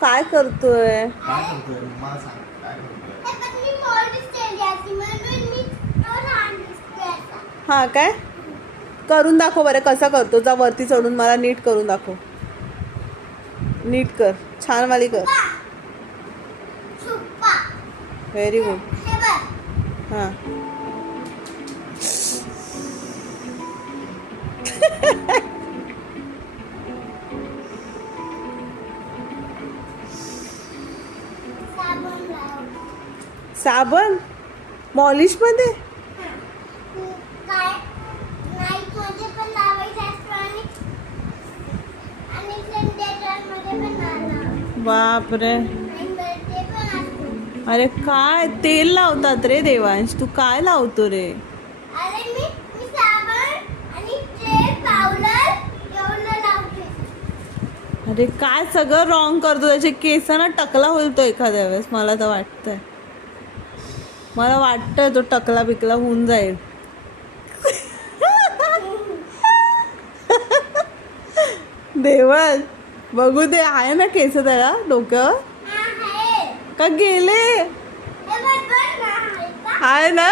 काय करतोय? मला सांग काय करतोय? हा काय करून दाखव बरं, कसं करतो? जा वरती चढून मला नीट करून दाखव. नीट कर, छान वाली कर. Very good. हां साबण मॉलिश मध्ये? बापरे, अरे काय तेल लावतात रे देवांश, तू काय लावतो रे? अरे काय सगळं रॉंग करतो, त्याचे केसांना टकला होईल तो एखाद्या वेळेस. मला तर वाटतंय, मला वाटतंय तो टकला बिकला होऊन जाईल. देवल बघू दे, आहे ना केस त्याला डोक्यावर का गेले? आहे ना,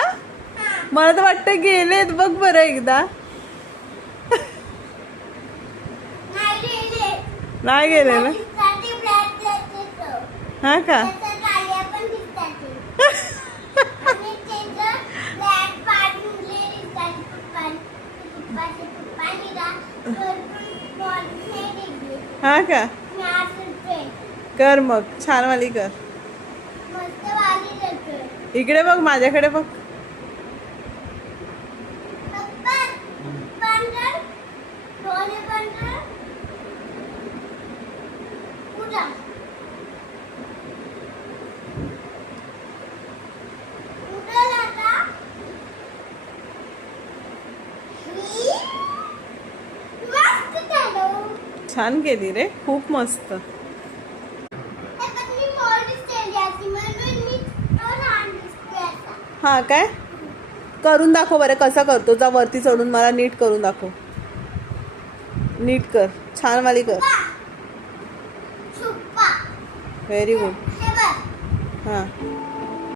मला तर वाटतं गेलेत. बघ बरं एकदा. नाही गेले ना? हा का? हा का? कर मग, छान वाली कर. इकडे बघ, माझ्याकडे बघ. छान केली रे, खूप मस्त. हा काय करून दाखव बरं, कसं करतो? जा वरती चढून मला नीट करून दाखव. नीट कर, छान वाली कर. Very good. हां